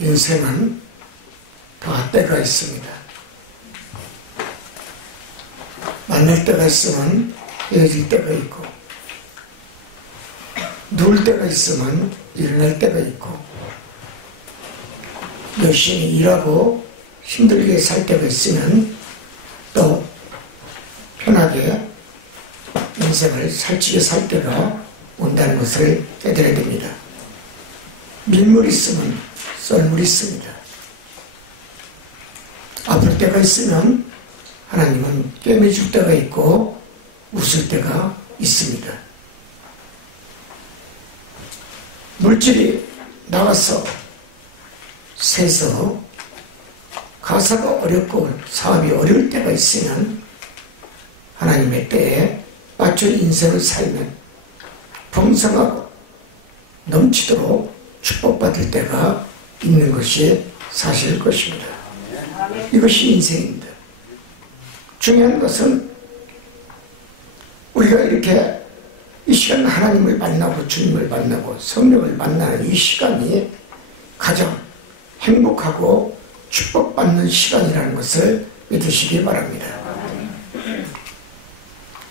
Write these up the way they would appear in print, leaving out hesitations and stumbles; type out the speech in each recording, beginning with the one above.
인생은 다 때가 있습니다. 만날 때가 있으면 헤어질 때가 있고, 누울 때가 있으면 일어날 때가 있고, 열심히 일하고 힘들게 살 때가 있으면 또 편하게 인생을 살찌게 살 때가 온다는 것을 깨달아야 됩니다. 밀물 있으면 썰물 있습니다. 아플 때가 있으면 하나님은 꿰매줄 때가 있고 웃을 때가 있습니다. 물질이 나가서 새서 가사가 어렵고 사업이 어려울 때가 있으면 하나님의 때에 맞춰 인생을 살면 풍성하고 넘치도록 축복받을 때가 있는 것이 사실일 것입니다. 이것이 인생입니다. 중요한 것은 우리가 이렇게 이 시간 하나님을 만나고 주님을 만나고 성령을 만나는 이 시간이 가장 행복하고 축복받는 시간이라는 것을 믿으시기 바랍니다.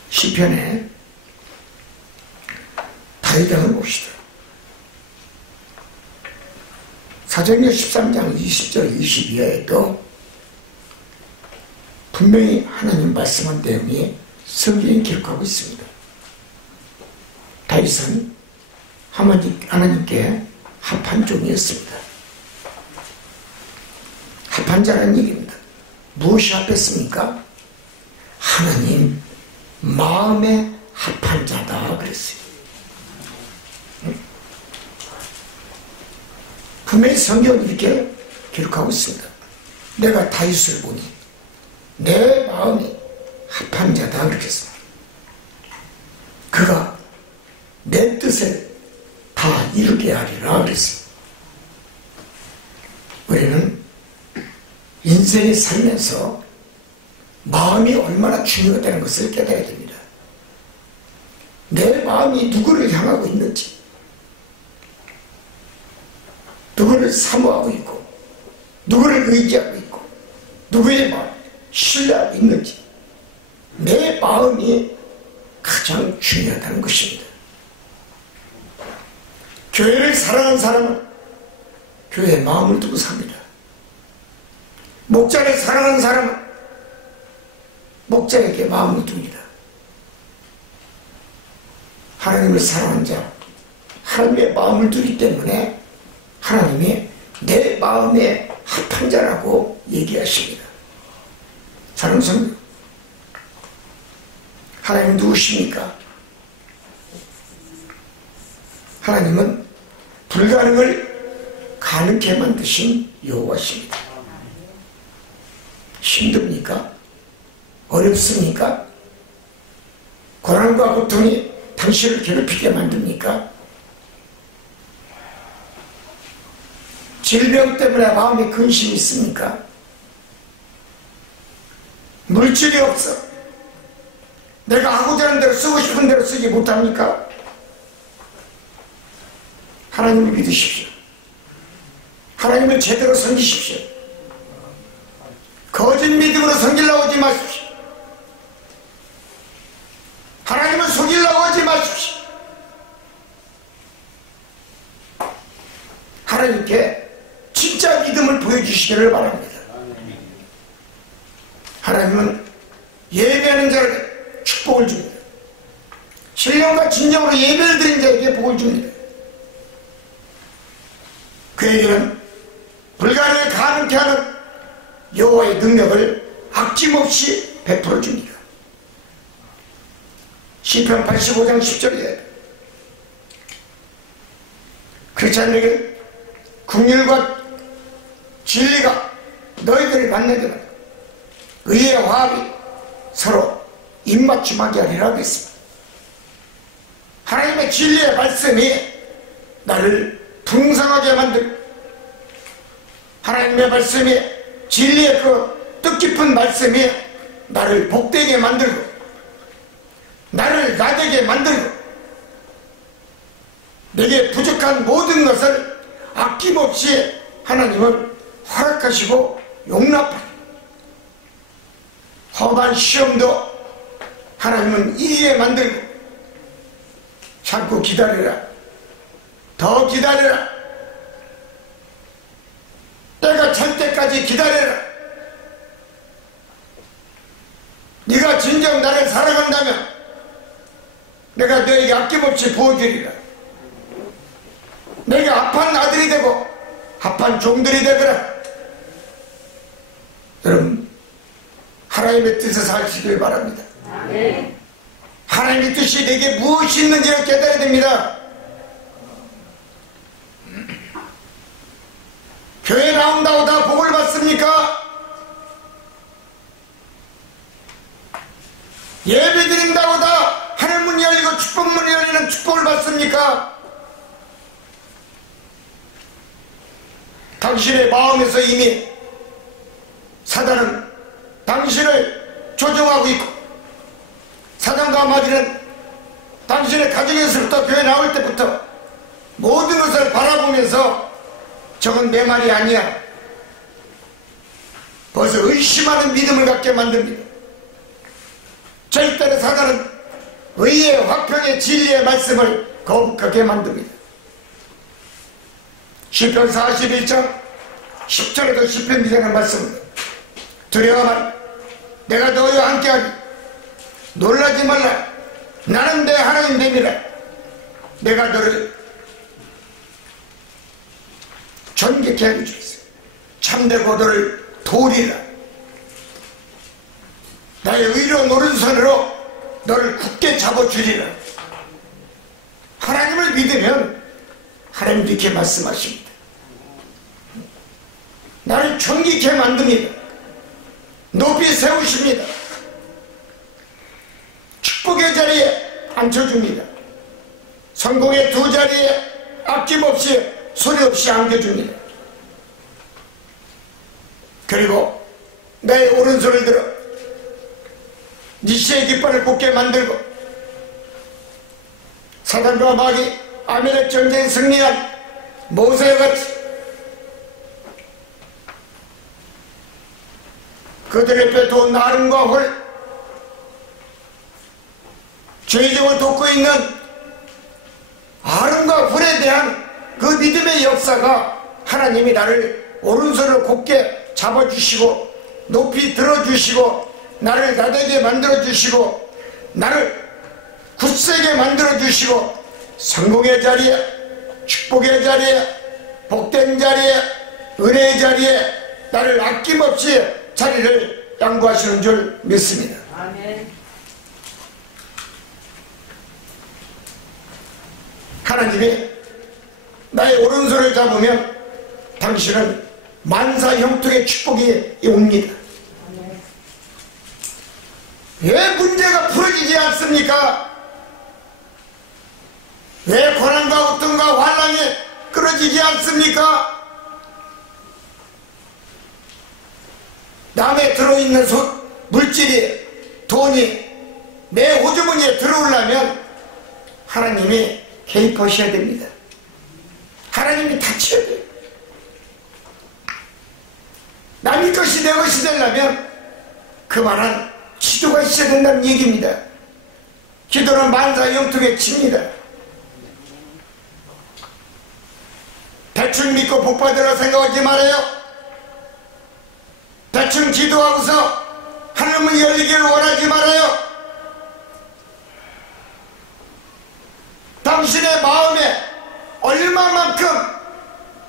시편에 다윗왕을 봅시다. 사도행전 13장 20절 22절에도 분명히 하나님 말씀한 내용이 성경에 기록하고 있습니다. 다윗은 하나님께 합한 종이었습니다. 합한 자라는 얘기입니다. 무엇이 합했습니까? 하나님 마음에 합한 자다 그랬어요. 분명히 성경은 이렇게 기록하고 있습니다. 내가 다윗을 보니 내 마음이 합한 자다 그랬습니다. 그가 내 뜻을 다 이루게 하리라 그랬습니다. 우리는 인생에 살면서 마음이 얼마나 중요하다는 것을 깨달아야 됩니다. 내 마음이 누구를 향하고 있는지, 누구를 사모하고 있고, 누구를 의지하고 있고, 누구의 마음 신뢰하고 있는지, 내 마음이 가장 중요하다는 것입니다. 교회를 사랑하는 사람은 교회에 마음을 두고 삽니다. 목자를 사랑하는 사람은 목자에게 마음을 둡니다. 하나님을 사랑하는 자, 하나님의 마음을 두기 때문에 하나님이 내 마음에 합한 자라고 얘기하십니다. 사랑하는 성도, 하나님 누구십니까? 하나님은 불가능을 가능케 만드신 여호와십니다. 힘듭니까? 어렵습니까? 고난과 고통이 당신을 괴롭히게 만듭니까? 질병 때문에 마음에 근심이 있습니까? 물질이 없어 내가 하고자 하는 대로 쓰고 싶은 대로 쓰지 못합니까? 하나님을 믿으십시오. 하나님을 제대로 섬기십시오. 거짓 믿음으로 섬기려고 하지 마십시오. 하나님을 속이려고 하지 마십시오. 하나님께 진짜 믿음을 보여주시기를 바랍니다. 하나님은 예배하는 자에게 축복을 줍니다. 신령과 진정으로 예배를 드린 자에게 복을 줍니다. 그에게는 불가능을 가능케 하는 여호와의 능력을 아낌없이 베풀어 줍니다. 시편 85장 10절에 크리스찬에게 긍휼과 진리가 너희들을 만나게 의의 화합이 서로 입맞춤하게 하리라 했습니다. 하나님의 진리의 말씀이 나를 풍성하게 만들고, 하나님의 말씀이 진리의 그 뜻깊은 말씀이 나를 복되게 만들고 나를 나되게 만들고 내게 부족한 모든 것을 아낌없이 하나님은 허락하시고 용납하고, 험한 시험도 하나님은 이기게 만들고, 참고 기다리라, 더 기다리라, 때가 찰 때까지 기다려라. 네가 진정 나를 사랑한다면 내가 너에게 아낌없이 부어주리라. 내가 합한 아들이 되고 합한 종들이 되거라. 여러분, 하나님의 뜻을 사시길 바랍니다. 하나님의 뜻이 내게 무엇이 있는지를 깨달아야 됩니다. 교회 나온다고 다 복을 받습니까? 예배 드린다고 다 하늘문이 열리고 축복문이 열리는 축복을 받습니까? 당신의 마음에서 이미 사단은 당신을 조종하고 있고, 사단과 마귀는 당신의 가정에서부터 교회 나올 때부터 모든 것을 바라보면서 저건 내 말이 아니야, 벌써 의심하는 믿음을 갖게 만듭니다. 절대로 사단은 의의 화평의 진리의 말씀을 거북하게 만듭니다. 시편 41장 10절에도 시편 기자는 말씀입니다. 두려워 말라, 내가 너희와 함께하리. 놀라지 말라, 나는 내 하나님 됨이라. 내가 너를 존귀케 하기 주겠어. 참되고 너를 도우리라. 나의 의로운 오른손으로 너를 굳게 잡아주리라. 하나님을 믿으면 하나님 이렇게 말씀하십니다. 나를 존귀케 만듭니다. 높이 세우십니다. 축복의 자리에 앉혀줍니다. 성공의 두 자리에 아낌없이 소리 없이 안겨줍니다. 그리고 나의 오른손을 들어 니시의 깃발을 굳게 만들고, 사단과 마귀 아멜렉 전쟁에 승리한 모세와 같이 그들 옆에 도 나름과 홀, 죄종을 돕고 있는 아름과 홀에 대한 그 믿음의 역사가, 하나님이 나를 오른손을 곧게 잡아주시고 높이 들어주시고 나를 나되게 만들어주시고 나를 굳세게 만들어주시고 성공의 자리에, 축복의 자리에, 복된 자리에, 은혜의 자리에 나를 아낌없이 자리를 양보하시는 줄 믿습니다. 아멘. 하나님이 나의 오른손을 잡으면 당신은 만사 형통의 축복이 옵니다. 왜 문제가 풀어지지 않습니까? 왜 고난과 고통과 환난이 끊어지지 않습니까? 남에 들어있는 물질이, 돈이 내 호주머니에 들어오려면 하나님이 개입하셔야 됩니다. 하나님이 닥쳐야 돼요. 남의 것이 내 것이 되려면 그만한 기도가 있어야 된다는 얘기입니다. 기도는 만사 형통의 칩니다. 대충 믿고 복받으라 생각하지 말아요. 대충 기도하고서 하늘문 열리기를 원하지 말아요. 당신의 마음에 얼마만큼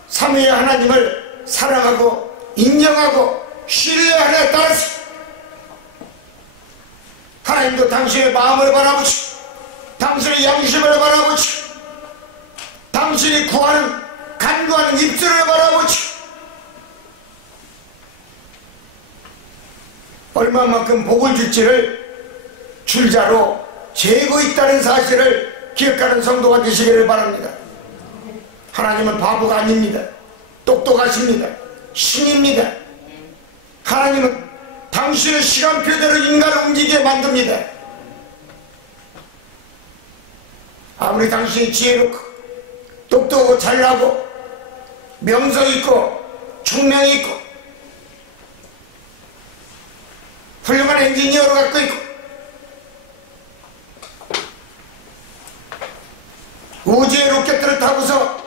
삼위의 하나님을 사랑하고 인정하고 신뢰하느냐에 따라서 하나님도 당신의 마음을 바라보시고 당신의 양심을 바라보시고 당신이 구하는 간구하는 입술을 바라보시고 얼마만큼 복을 줄지를 줄자로 재고 있다는 사실을 기억하는 성도가 되시기를 바랍니다. 하나님은 바보가 아닙니다. 똑똑하십니다. 신입니다. 하나님은 당신의 시간표대로 인간을 움직이게 만듭니다. 아무리 당신이 지혜롭고 똑똑하고 잘나고 명성 있고 총명이 있고 훌륭한 엔지니어를 갖고 있고 우주의 로켓들을 타고서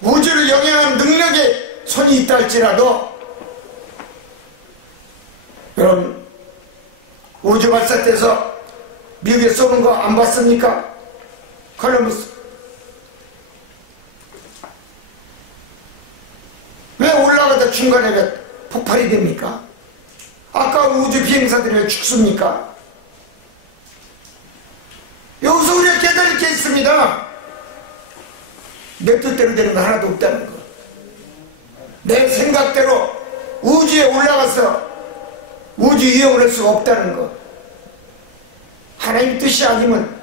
우주를 영향하는 능력에 손이 있다 할지라도 여러분 우주 발사 때서 미국에 쏘는 거 안 봤습니까? 콜럼버스 왜 올라가다 중간에 왜 폭발이 됩니까? 아까 우주 비행사들이 왜 죽습니까? 여기서 우리가 깨달을 게 있습니다. 내 뜻대로 되는 거 하나도 없다는 거. 내 생각대로 우주에 올라가서 우주 이용을 할 수가 없다는 거. 하나님 뜻이 아니면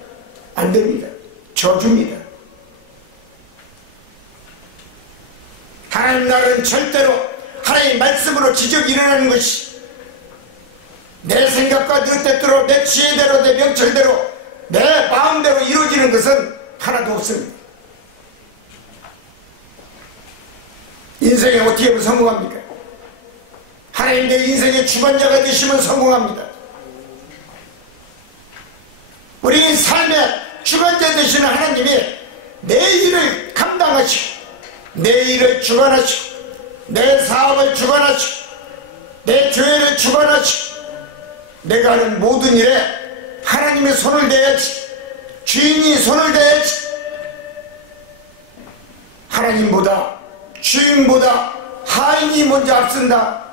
안 됩니다. 저주입니다. 하나님 나라는 절대로 하나님 말씀으로 지적 일어나는 것이 내 생각과 내 뜻대로 내 지혜대로 내 명철대로 내 마음대로 이루어지는 것은 하나도 없습니다. 인생에 어떻게 하면 성공합니까? 하나님 내 인생의 주관자가 되시면 성공합니다. 우리 삶의 주관자 되시는 하나님이 내 일을 감당하시고 내 일을 주관하시고 내 사업을 주관하시고 내 교회를 주관하시고 내가 하는 모든 일에 하나님의 손을 대야지, 주인이 손을 대야지. 하나님보다 주인보다 하인이 먼저 앞선다.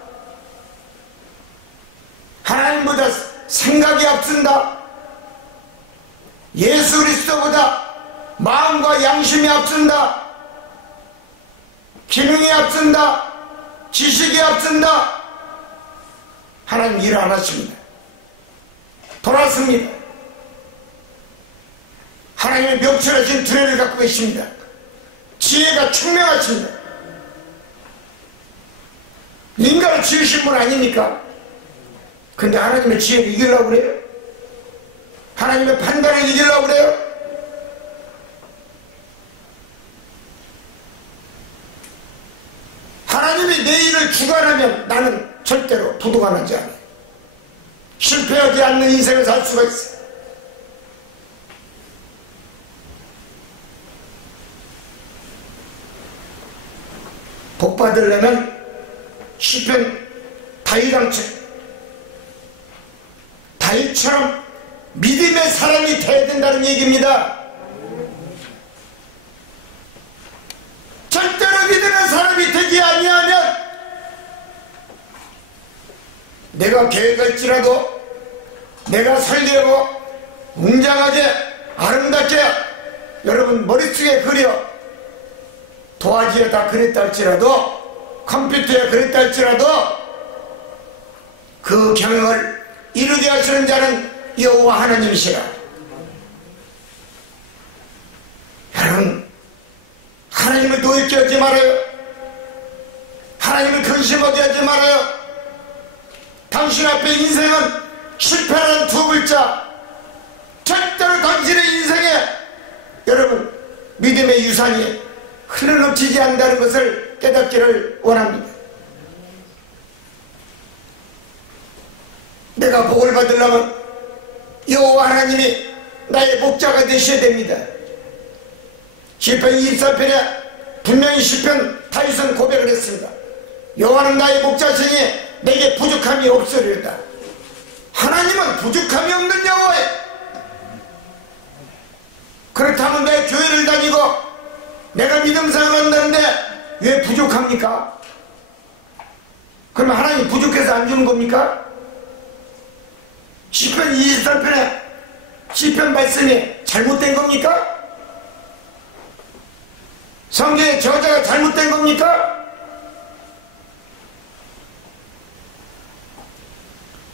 하나님보다 생각이 앞선다. 예수 그리스도보다 마음과 양심이 앞선다. 기능이 앞선다. 지식이 앞선다. 하나님 일 안 하십니다. 돌았습니다. 하나님의 명철하신 두뇌를 갖고 계십니다. 지혜가 총명하십니다. 인간을 지으신 분 아닙니까? 근데 하나님의 지혜를 이기려고 그래요? 하나님의 판단을 이기려고 그래요? 하나님이 내 일을 주관하면 나는 절대로 부도가 나지 않아요. 실패하지 않는 인생을 살 수가 있어요. 복 받으려면 시편 다윗처럼 믿음의 사람이 되어야 된다는 얘기입니다. 절대로 믿음의 사람이 되지 아니하면 내가 계획할지라도 내가 설계하고 웅장하게 아름답게 여러분 머릿속에 그려 도화지에 다 그랬다 할지라도 컴퓨터에 그랬다 할지라도 그 경영을 이루게 하시는 자는 여호와 하나님이시라. 여러분 하나님을 도입게 하지 말아요. 하나님을 근심하게 하지 말아요. 당신 앞에 인생은 실패라는 두 글자. 절대로 당신의 인생에 여러분 믿음의 유산이 흘러넘치지 않는다는 것을 깨닫기를 원합니다. 내가 복을 받으려면 여호와 하나님이 나의 목자가 되셔야 됩니다. 시편 24편에 분명히 시편 다윗은 고백을 했습니다. 여호와는 나의 목자시니 내게 부족함이 없으리로다. 하나님은 부족함이 없는 여호와예요. 그렇다면 내 교회를 다니고 내가 믿음생활을 한다는데 왜 부족합니까? 그러면 하나님 부족해서 안 주는 겁니까? 시편 23편에 시편 말씀이 잘못된 겁니까? 성경의 저자가 잘못된 겁니까?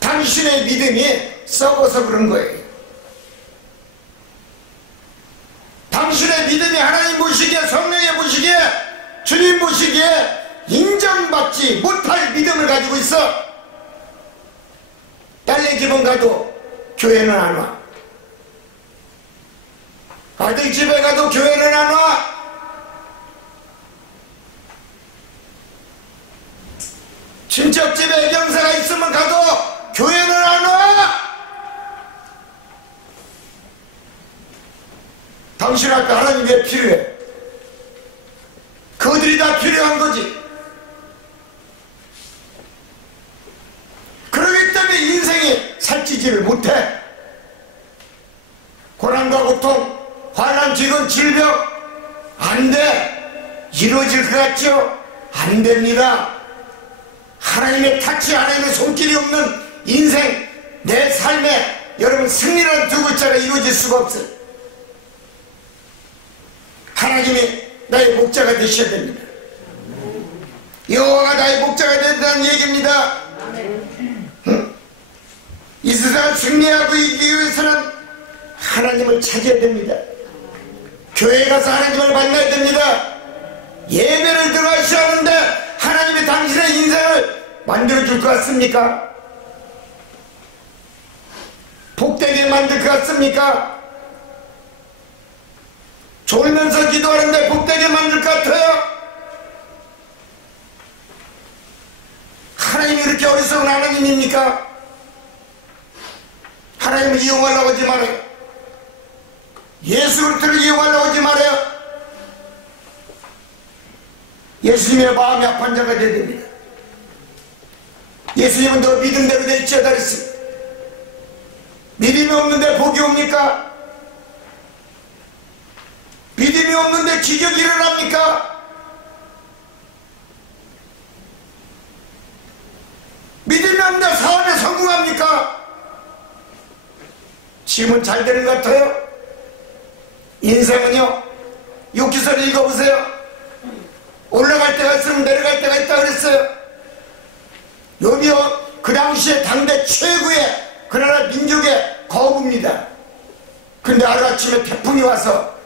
당신의 믿음이 썩어서 그런 거예요. 당신의 믿음이 하나님 보시기에 성령의 보시기에 주님 보시기에 인정받지 못할 믿음을 가지고 있어. 딸내 집은 가도 교회는 안 와. 아들 집에 가도 교회는 안 와. 친척집에 애경사가 있으면 가도 교회는 안 와. 당신 앞에 하나님 왜 필요해? 그들이 다 필요한 거지. 그러기 때문에 인생이 살찌지를 못해. 고난과 고통, 환난, 기근, 질병 안 돼. 이루어질 것 같죠? 안 됩니다. 하나님의 타치, 하나님의 손길이 없는 인생, 내 삶에 여러분 승리라는 두 글자가 이루어질 수가 없어요. 하나님이 나의 목자가 되셔야 됩니다. 여호와가 나의 목자가 된다는 얘기입니다. 이 세상을 승리하고 이기기 위해서는 하나님을 찾아야 됩니다. 교회에 가서 하나님을 만나야 됩니다. 예배를 들어가셔야 하는데 하나님이 당신의 인생을 만들어줄 것 같습니까? 복되게 만들 것 같습니까? 졸면서 기도하는데 복되게 만들 것 같아요? 하나님이 그렇게 어리석은 하나님입니까? 하나님을 이용하려고 하지 말아요. 예수 그리스도를 이용하려고 하지 말아요. 예수님의 마음이 아픈 자가 되어야 됩니다. 예수님은 너 믿음대로 될지어다 그랬습니다. 믿음이 없는데 복이 옵니까? 믿음이 없는데 기적이 일어납니까? 믿음이 없는데 사업에 성공합니까? 지금은 잘 되는 것 같아요? 인생은요, 욥기서를 읽어보세요. 올라갈 때가 있으면 내려갈 때가 있다 그랬어요. 욥이요, 그 당시에 당대 최고의 그 나라 민족의 거부입니다. 근데 하루아침에 태풍이 와서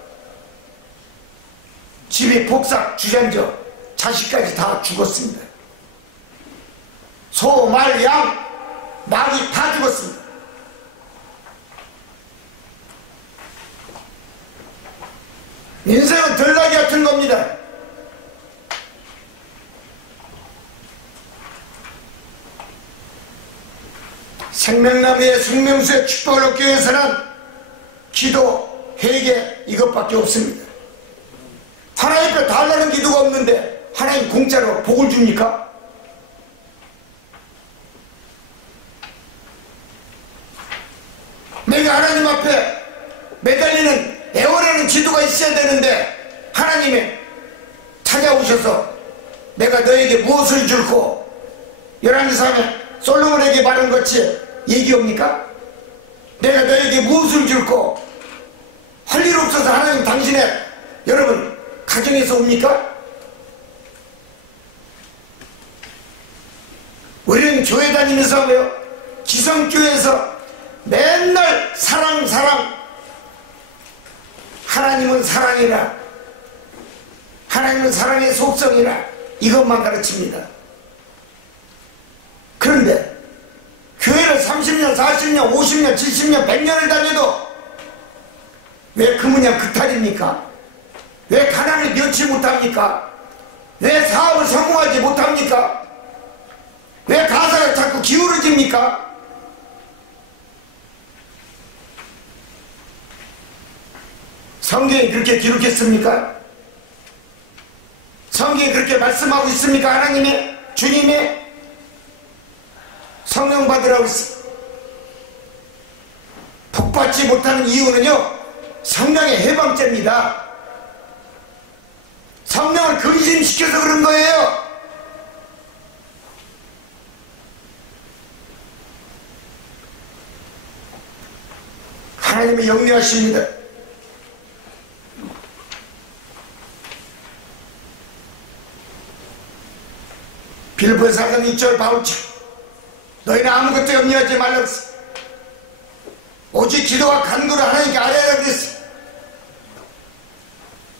집이 폭삭 주전져 자식까지 다 죽었습니다. 소, 말, 양, 낙이 다 죽었습니다. 인생은 들나귀 같은 겁니다. 생명나무의 생명수의 축복을 얻기 위해서는 기도, 회개 이것밖에 없습니다. 하나님께 달라는 기도가 없는데 하나님 공짜로 복을 줍니까? 내가 하나님 앞에 매달리는 애원하는 기도가 있어야 되는데 하나님이 찾아오셔서 내가 너에게 무엇을 줄고 11삶에 솔로몬에게 말한 것이 얘기옵니까? 내가 너에게 무엇을 줄고 할 일 없어서 하나님 당신의 여러분 가정에서 옵니까? 우리는 교회 다니면서 하고요, 기성교회에서 맨날 사랑 하나님은 사랑이라, 하나님은 사랑의 속성이라 이것만 가르칩니다. 그런데 교회를 30년, 40년, 50년, 70년, 100년을 다녀도 왜 그 모양 그 탈입니까? 왜 가난을 면치 못합니까? 왜 사업을 성공하지 못합니까? 왜 가사가 자꾸 기울어집니까? 성경이 그렇게 기록했습니까? 성경이 그렇게 말씀하고 있습니까? 하나님의, 주님의 성령 받으라고 했습니다. 복받지 못하는 이유는요, 성령의 해방죄입니다. 성령을 근심시켜서 그런 거예요. 하나님이 영리하십니다. 빌보에서 4장 2절 바울처럼 너희는 아무것도 염려하지 말라 그랬어. 오직 기도와 간구를 하나님께 아뢰라 그랬어.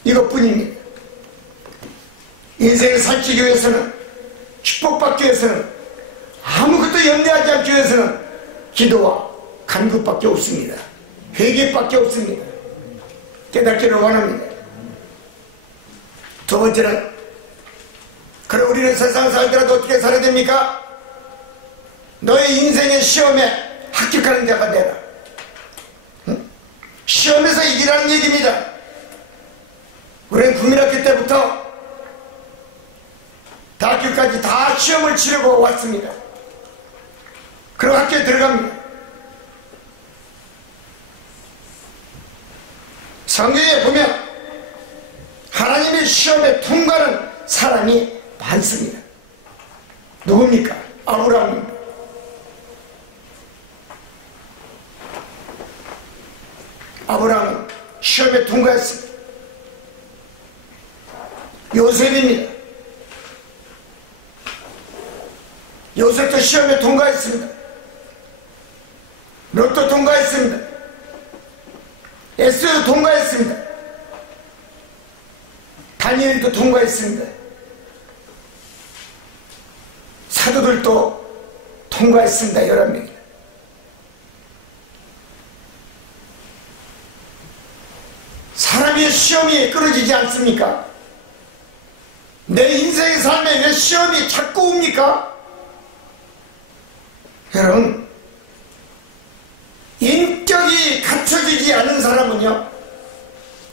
이것뿐입니다. 인생을 살찌기 위해서는, 축복받기 위해서는, 아무것도 염려하지 않기 위해서는 기도와 간구밖에 없습니다. 회개밖에 없습니다. 깨닫기를 원합니다. 두 번째는, 그럼 우리는 세상 살더라도 어떻게 살아야 됩니까? 너의 인생의 시험에 합격하는 자가 되라. 응? 시험에서 이기라는 얘기입니다. 우리는 국민학교 때부터 대학교까지 다 시험을 치르고 왔습니다. 그리고 학교에 들어갑니다. 성경에 보면 하나님의 시험에 통과하는 사람이 많습니다. 누굽니까? 아브라함입니다. 아브라함은 시험에 통과했습니다. 요셉입니다. 요셉도 시험에 통과했습니다. 롯도 통과했습니다. 에스도 통과했습니다. 다니엘도 통과했습니다. 사도들도 통과했습니다. 11명이. 사람의 시험이 끊어지지 않습니까? 내 인생의 삶에 왜 시험이 자꾸 옵니까? 여러분, 인격이 갖춰지지 않은 사람은요,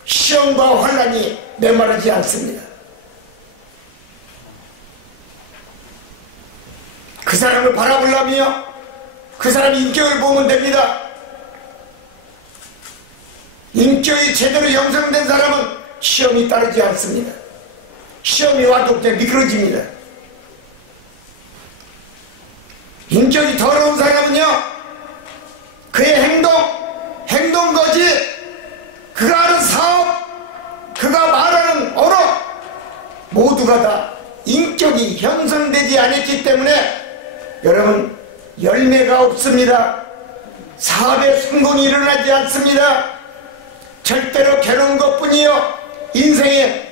시험과 환난이 메마르지 않습니다. 그 사람을 바라보려며 그 사람의 인격을 보면 됩니다. 인격이 제대로 형성된 사람은 시험이 따르지 않습니다. 시험이 와도 그냥 미끄러집니다. 인격이 더러운 사람은요, 그의 행동 거지, 그가 하는 사업, 그가 말하는 언어, 모두가 다 인격이 형성되지 않았기 때문에 여러분, 열매가 없습니다. 사업에 성공이 일어나지 않습니다. 절대로 괴로운 것뿐이요, 인생의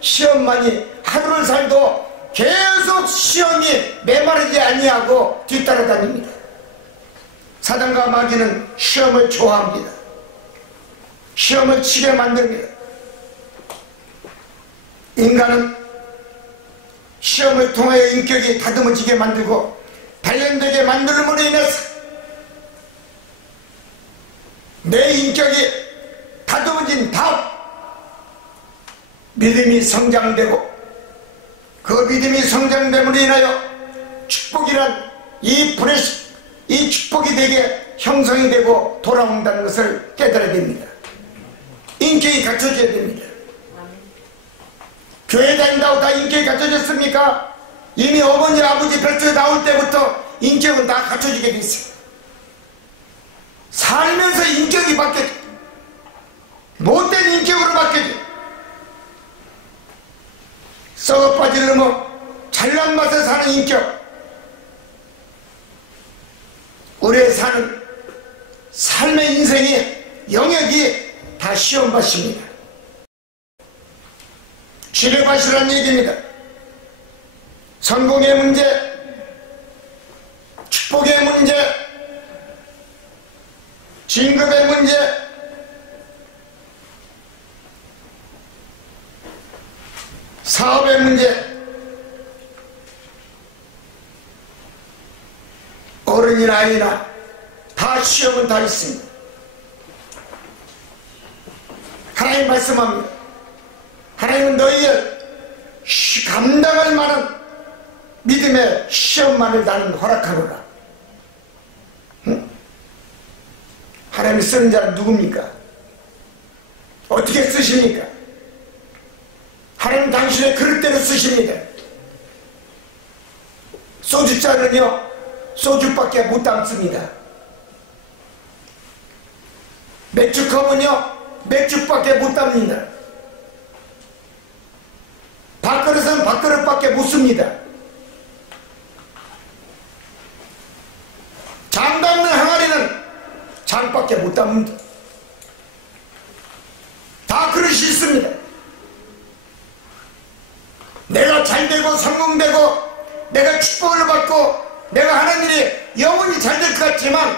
시험만이 하루를 살도 계속 시험이 메마르지 아니하고 뒤따라다닙니다. 사단과 마귀는 시험을 좋아합니다. 시험을 치게 만듭니다. 인간은 시험을 통하여 인격이 다듬어지게 만들고 단련되게 만들므로 인해서 내 인격이 다듬어진 다음 믿음이 성장되고 그 믿음이 성장됨으로 인하여 축복이란 이 축복이 되게 형성이 되고 돌아온다는 것을 깨달아야 됩니다. 인격이 갖춰져야 됩니다. 교회 다닌다고 다 인격이 갖춰졌습니까? 이미 어머니 아버지 뱃속에 나올 때부터 인격은 다 갖춰지게 돼 있어요. 살면서 인격이 바뀌어져. 못된 인격으로 바뀌어져. 썩어 빠질 놈은 잘난 맛에 사는 인격. 우리의 사는 삶의 인생의 영역이 다 시험밭입니다. 지뢰밭이라는 얘기입니다. 성공의 문제, 축복의 문제, 진급의 문제, 사업의 문제, 어른이나 아이나 다 시험은 다 있습니다. 하나님 말씀합니다. 하나님은 너희의 감당할 만한 믿음의 시험만을 나는 허락하노라. 응? 하나님이 쓰는 자는 누굽니까? 어떻게 쓰십니까? 하나님 당신의 그릇대로 쓰십니다. 소주잔은요, 소주밖에 못 담습니다. 맥주컵은요, 맥주밖에 못 담습니다. 밥그릇은 밥그릇밖에 못 씁니다. 장 담는 항아리는 장밖에 못 담습니다. 다 그릇이 있습니다. 내가 잘되고 성공되고 내가 축복을 받고 내가 하는 일이 영원히 잘 될 것 같지만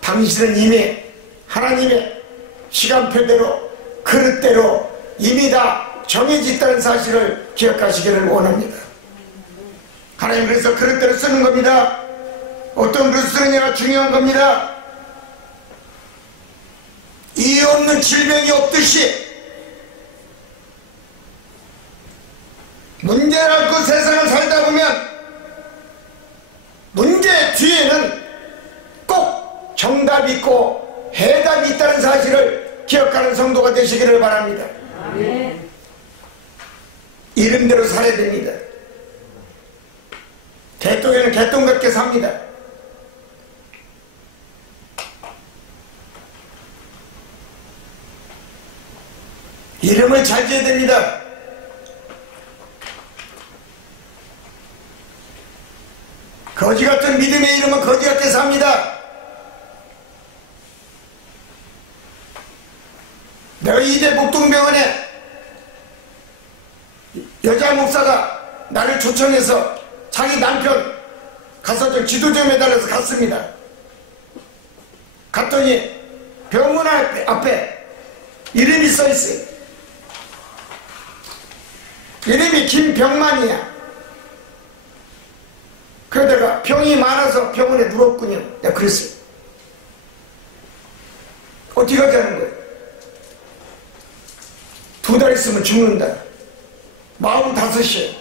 당신은 이미 하나님의 시간표대로 그릇대로 이미 다 정해져 있다는 사실을 기억하시기를 원합니다. 하나님 그래서 그릇대로 쓰는 겁니다. 어떤 그릇 쓰느냐가 중요한 겁니다. 이유 없는 질병이 없듯이 문제를 앓고 세상을 살다 보면 문제 뒤에는 꼭 정답이 있고 해답이 있다는 사실을 기억하는 성도가 되시기를 바랍니다. 아멘. 이름대로 살아야 됩니다. 개똥에는 개똥같게 삽니다. 이름을 잘 지어야 됩니다. 거지 같은 믿음의 이름은 거지 같게 삽니다. 내가 이대 목동병원에 여자 목사가 나를 초청해서 자기 남편 가서 좀 지도 좀 해달라서 갔습니다. 갔더니 병원 앞에 이름이 써있어요. 이름이 김병만이야. 그러다가 병이 많아서 병원에 누웠군요. 내가 그랬어요. 어떻게 하자는 거예요? 2달 있으면 죽는다. 45이에요.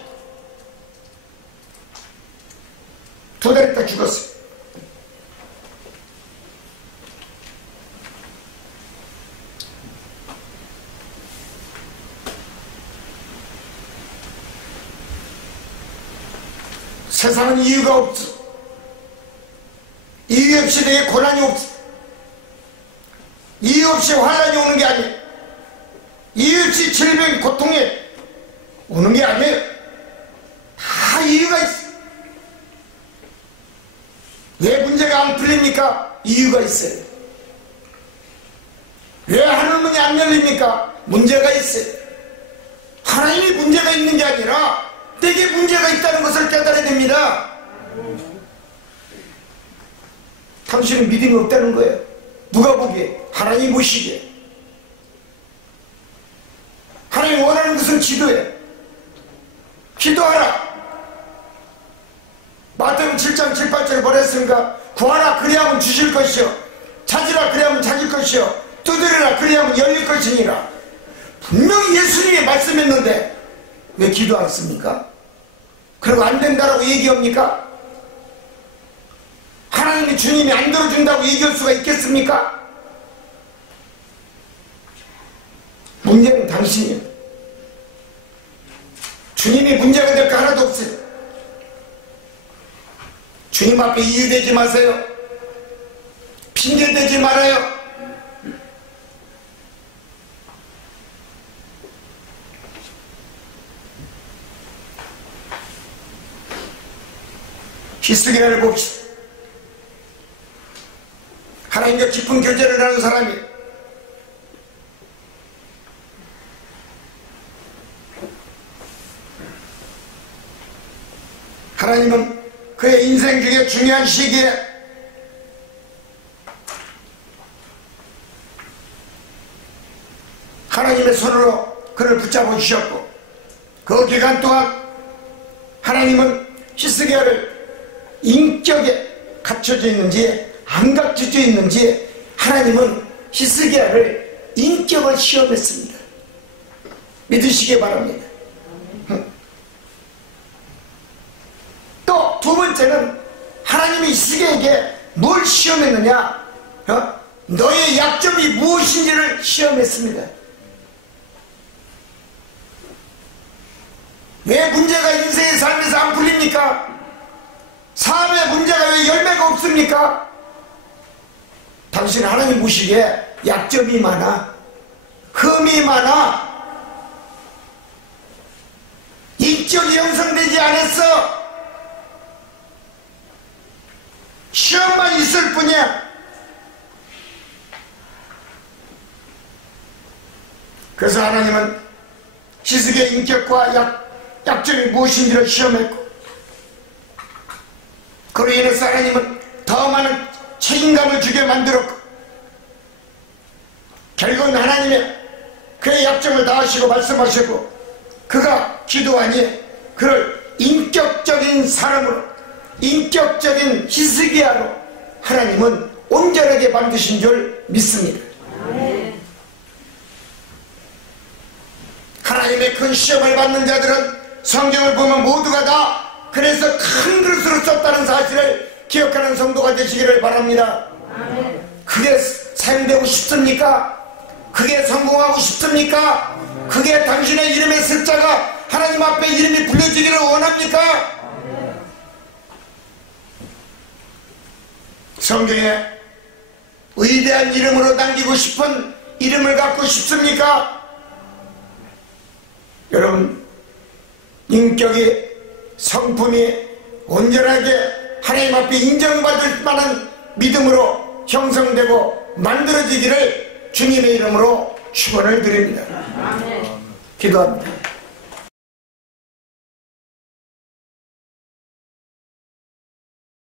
2달 있다 죽었어요. 세상은 이유가 없어. 이유 없이 내게 고난이 없어. 이유 없이 환란이 오는 게 아니에요. 이유 없이 질병, 고통이 오는 게 아니에요. 다 이유가 있어. 왜 문제가 안 풀립니까? 이유가 있어요. 왜 하늘문이 안 열립니까? 문제가 있어요. 하나님이 문제가 있는 게 아니라 내게 문제가 있다는 것을 깨달아야 됩니다. 당신은 믿음이 없다는 거예요. 누가 보기에? 하나님 보시기에. 하나님 원하는 것은 기도해. 기도하라. 마태복음 7장 7, 8절에 뭐랬습니까? 구하라 그리하면 주실 것이요, 찾으라 그리하면 찾을 것이요, 두드리라 그리하면 열릴 것이니라. 분명히 예수님이 말씀했는데 왜 기도 안 씁니까? 그리고 안 된다라고 얘기합니까? 하나님이 주님이 안 들어준다고 얘기할 수가 있겠습니까? 문제는 당신이에요. 주님이 문제가 될 거 하나도 없어요. 주님 앞에 이유되지 마세요. 핑계대지 말아요. 히스기야를 봅시다. 하나님과 깊은 교제를 하는 사람이 하나님은 그의 인생 중에 중요한 시기에 하나님의 손으로 그를 붙잡아 주셨고, 그 기간 동안 하나님은 히스기야를 인격에 갖춰져 있는지 안 갖춰져 있는지 하나님은 히스기야를 인격을 시험했습니다. 믿으시기 바랍니다. 또 두 번째는 하나님이 히스기야에게 뭘 시험했느냐? 너의 약점이 무엇인지를 시험했습니다. 왜 문제가 인생의 삶에서 안 풀립니까? 삶의 문제가 왜 열매가 없습니까? 당신 하나님 보시기에 약점이 많아, 흠이 많아, 인격이 형성되지 않았어. 시험만 있을 뿐이야. 그래서 하나님은 히스기야의 인격과 약점이 무엇인지를 시험했고, 그로 인해서 하나님은 더 많은 책임감을 주게 만들었고, 결국은 하나님의 그의 약점을 다하시고 말씀하시고, 그가 기도하니 그를 인격적인 사람으로, 인격적인 히스기야로 하나님은 온전하게 만드신 줄 믿습니다. 하나님의 큰 시험을 받는 자들은 성경을 보면 모두가 다 그래서 큰 그릇으로 썼다는 사실을 기억하는 성도가 되시기를 바랍니다. 그게 사용되고 싶습니까? 그게 성공하고 싶습니까? 그게 당신의 이름의 숫자가 하나님 앞에 이름이 불려지기를 원합니까? 성경에 위대한 이름으로 남기고 싶은 이름을 갖고 싶습니까? 여러분, 인격이, 성품이 온전하게 하나님 앞에 인정받을 만한 믿음으로 형성되고 만들어지기를 주님의 이름으로 축원을 드립니다. 기도합니다.